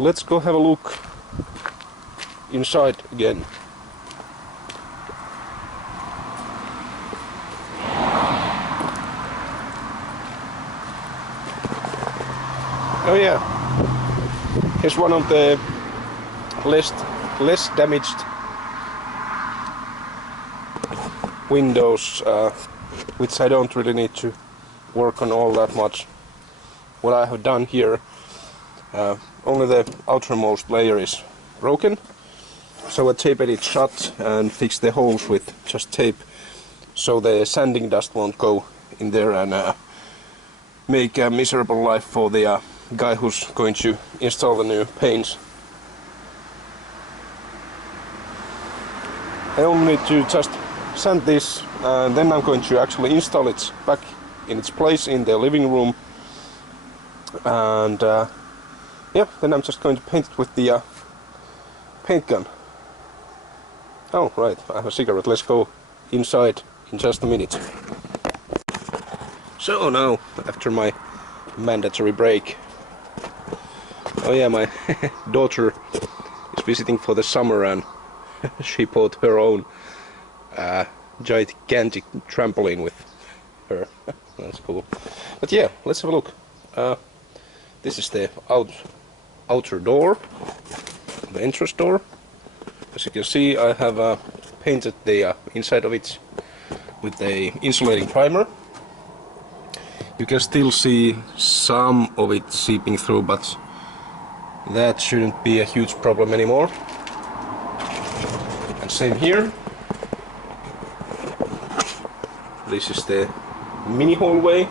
let's go have a look inside again. Oh yeah, here's one of the less damaged windows, which I don't really need to work on all that much. What I have done here, only the outermost layer is broken, so I taped it shut and fixed the holes with just tape, so the sanding dust won't go in there and make a miserable life for the guy who's going to install the new paints. I only need to just sand this, and then I'm going to actually install it back in its place in the living room, and yeah, then I'm just going to paint it with the paint gun. Oh right, I have a cigarette. Let's go inside in just a minute. So now, after my mandatory break, oh yeah, my daughter is visiting for the summer, and she bought her own gigantic trampoline with her. That's cool. But yeah, let's have a look. This is the outer door, the entrance door. As you can see, I have painted the inside of it with the insulating primer. You can still see some of it seeping through, but that shouldn't be a huge problem anymore. And same here. This is the mini hallway.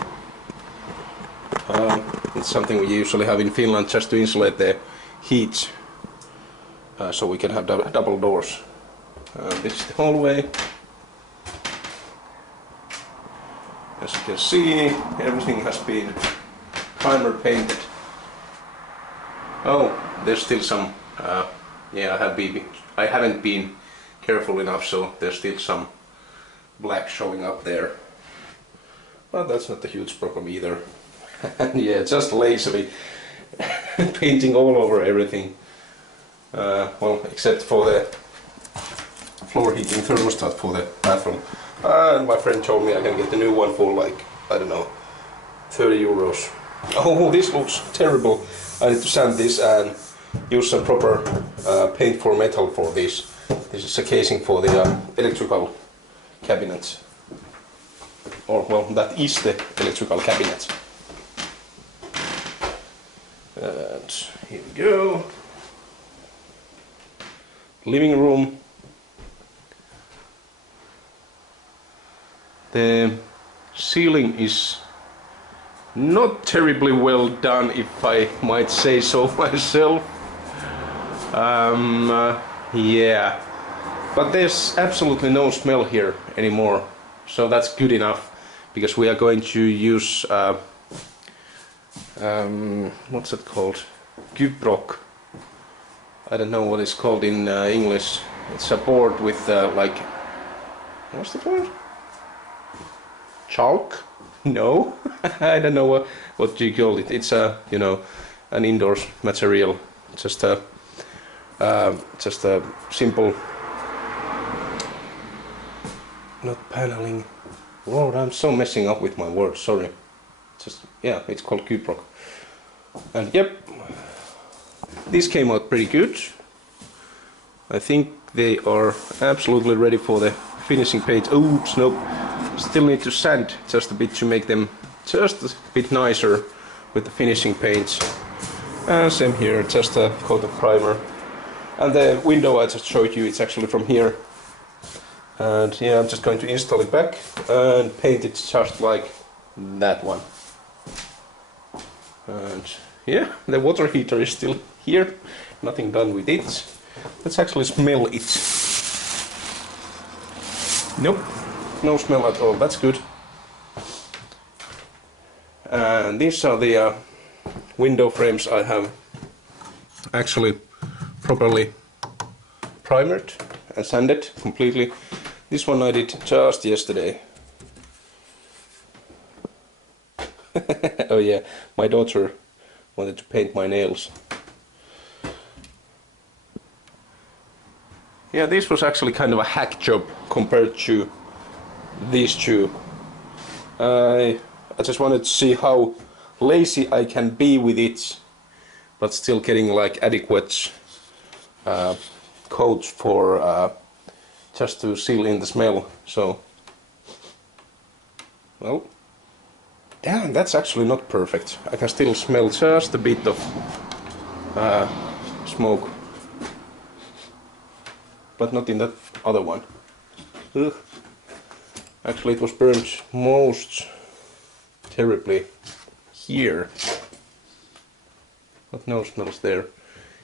It's something we usually have in Finland just to insulate the heat, so we can have double doors. This is the hallway. As you can see, everything has been primer painted. Oh, there's still some. Yeah, I haven't been careful enough, so there's still some black showing up there. But that's not a huge problem either. Yeah, just lazily painting all over everything. Well, except for the floor heating thermostat for the bathroom. And my friend told me I can get the new one for like, I don't know, 30 euros. Oh, this looks terrible. I need to sand this and use some proper paint for metal for this. This is a casing for the electrical cabinet. Or, well, that is the electrical cabinet. And here we go. Living room. The ceiling is not terribly well done, if I might say so myself. Yeah, but there's absolutely no smell here anymore, so that's good enough, because we are going to use what's it called? Gyprock. I don't know what it's called in English. It's a board with like, what's the word? Chalk? No, I don't know what you call it. It's a, you know, an indoors material. Just a simple, not paneling. Lord, I'm so messing up with my words. Sorry. Just, yeah, it's called Gyprock. And yep, these came out pretty good. I think they are absolutely ready for the finishing paint. Oops, nope. Still need to sand just a bit to make them just a bit nicer with the finishing paints. Same here, just a coat of primer. And the window I just showed you, it's actually from here. And yeah, I'm just going to install it back and paint it just like that one. And yeah, the water heater is still here, nothing done with it. Let's actually smell it. Nope, no smell at all, that's good. And these are the window frames I have actually properly primered and sanded completely. This one I did just yesterday. Oh yeah, my daughter wanted to paint my nails. Yeah, this was actually kind of a hack job compared to these two. I just wanted to see how lazy I can be with it, but still getting like adequate coat for just to seal in the smell. So, well, damn, that's actually not perfect. I can still smell just a bit of smoke, but not in that other one. Ugh. Actually, it was burned most terribly here, but no smells there.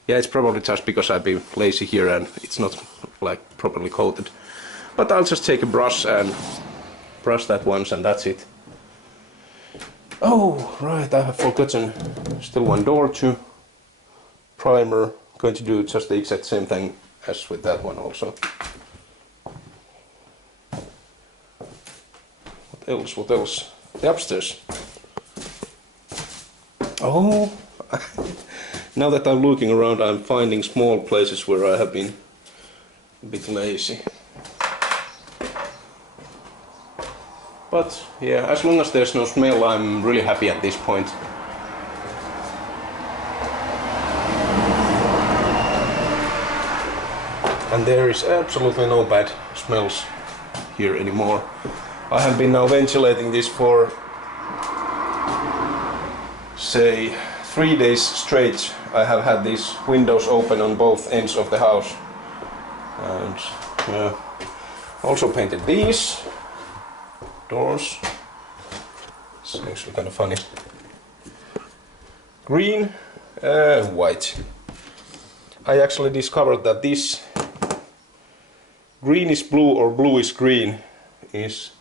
Yeah, it's probably just because I've been lazy here and it's not like properly coated. But I'll just take a brush and brush that once and that's it. Oh, right, I have forgotten. Still one door to primer. Going to do just the exact same thing as with that one also. What else? What else? The upstairs. Oh, now that I'm looking around, I'm finding small places where I have been a bit lazy. But yeah, as long as there's no smell, I'm really happy at this point. And there is absolutely no bad smells here anymore. I have been now ventilating this for, say, 3 days straight. I have had these windows open on both ends of the house. And also painted these doors. It's actually kind of funny. Green, white. I actually discovered that this green is blue or blue is green is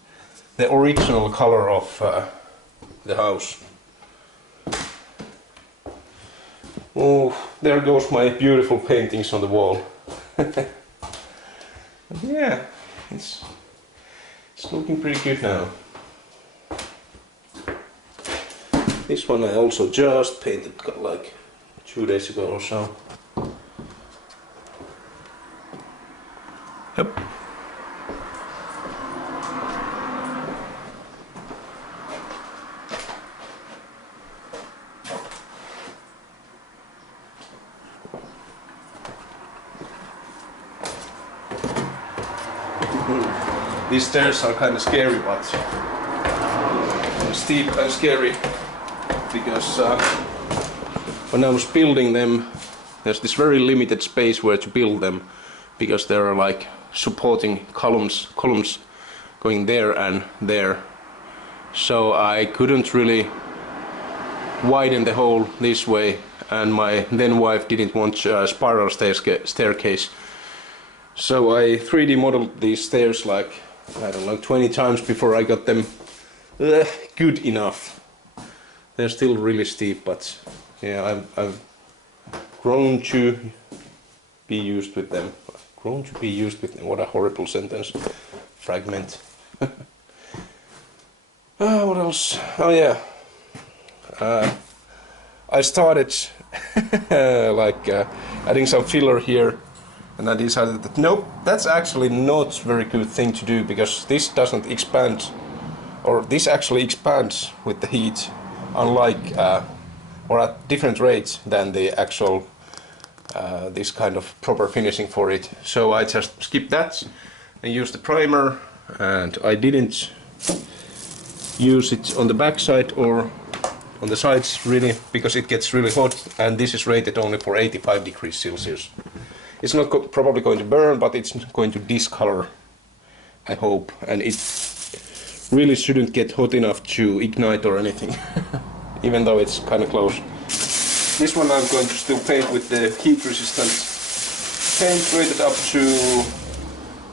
the original color of the house. Oh, there goes my beautiful paintings on the wall. Yeah, it's looking pretty good now. This one I also just painted like 2 days ago or so. Yep. These stairs are kind of scary, but steep and scary, because when I was building them, there's this very limited space where to build them, because there are like supporting columns going there and there. So I couldn't really widen the hole this way, and my then wife didn't want a spiral staircase. So I 3D modeled these stairs like, I don't know, 20 times before I got them good enough. They're still really steep, but yeah, I've grown to be used with them. Grown to be used with them. What a horrible sentence. Fragment. What else? Oh yeah. I started like adding some filler here. And I decided that nope, that's actually not a very good thing to do, because this doesn't expand, or this actually expands with the heat, unlike or at different rates than the actual this kind of proper finishing for it. So I just skipped that and used the primer, and I didn't use it on the back side or on the sides really, because it gets really hot, and this is rated only for 85 degrees Celsius. It's not probably going to burn, but it's going to discolor, I hope, and it really shouldn't get hot enough to ignite or anything, even though it's kind of close. This one I'm going to still paint with the heat resistant paint rated up to,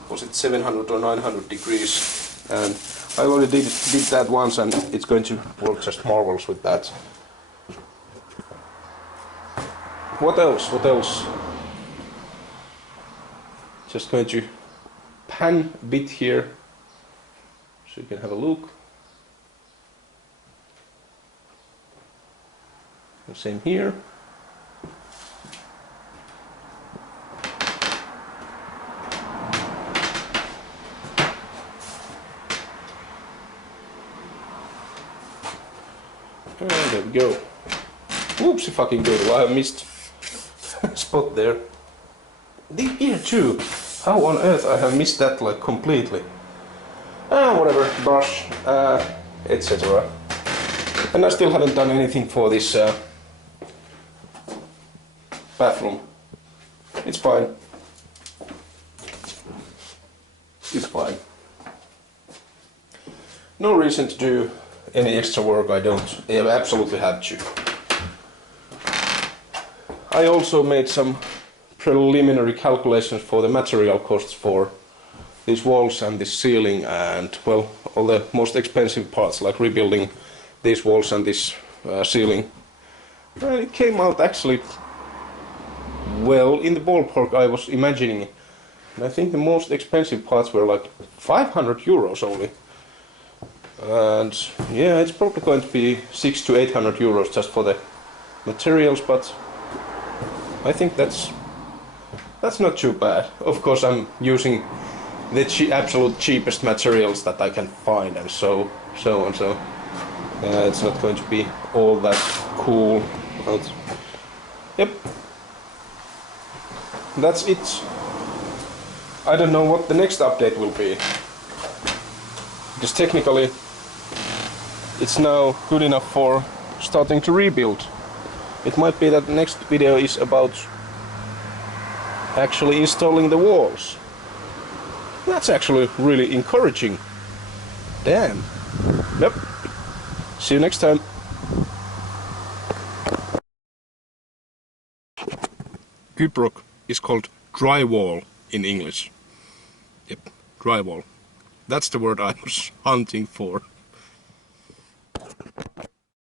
was it 700 or 900 degrees, and I already did that once, and it's going to work just marvelous with that. What else? What else? Just going to pan a bit here so you can have a look. And same here. There we go. Oopsie fucking doodle, I have missed a spot there. Here too. How on earth I have missed that like completely? Whatever, brush, etc. And I still haven't done anything for this bathroom. It's fine. It's fine. No reason to do any extra work. I absolutely have to. I also made some preliminary calculations for the material costs for these walls and this ceiling, and well, all the most expensive parts like rebuilding these walls and this ceiling. And it came out actually well in the ballpark I was imagining. And I think the most expensive parts were like 500 euros only. And yeah, it's probably going to be 600 to 800 euros just for the materials, but I think that's not too bad. Of course, I'm using the absolute cheapest materials that I can find, and so. It's not going to be all that cool. But yep, that's it. I don't know what the next update will be, because technically it's now good enough for starting to rebuild. It might be that the next video is about actually installing the walls. That's actually really encouraging. Damn. Yep. See you next time. Gyprock is called drywall in English. Yep, drywall. That's the word I was hunting for.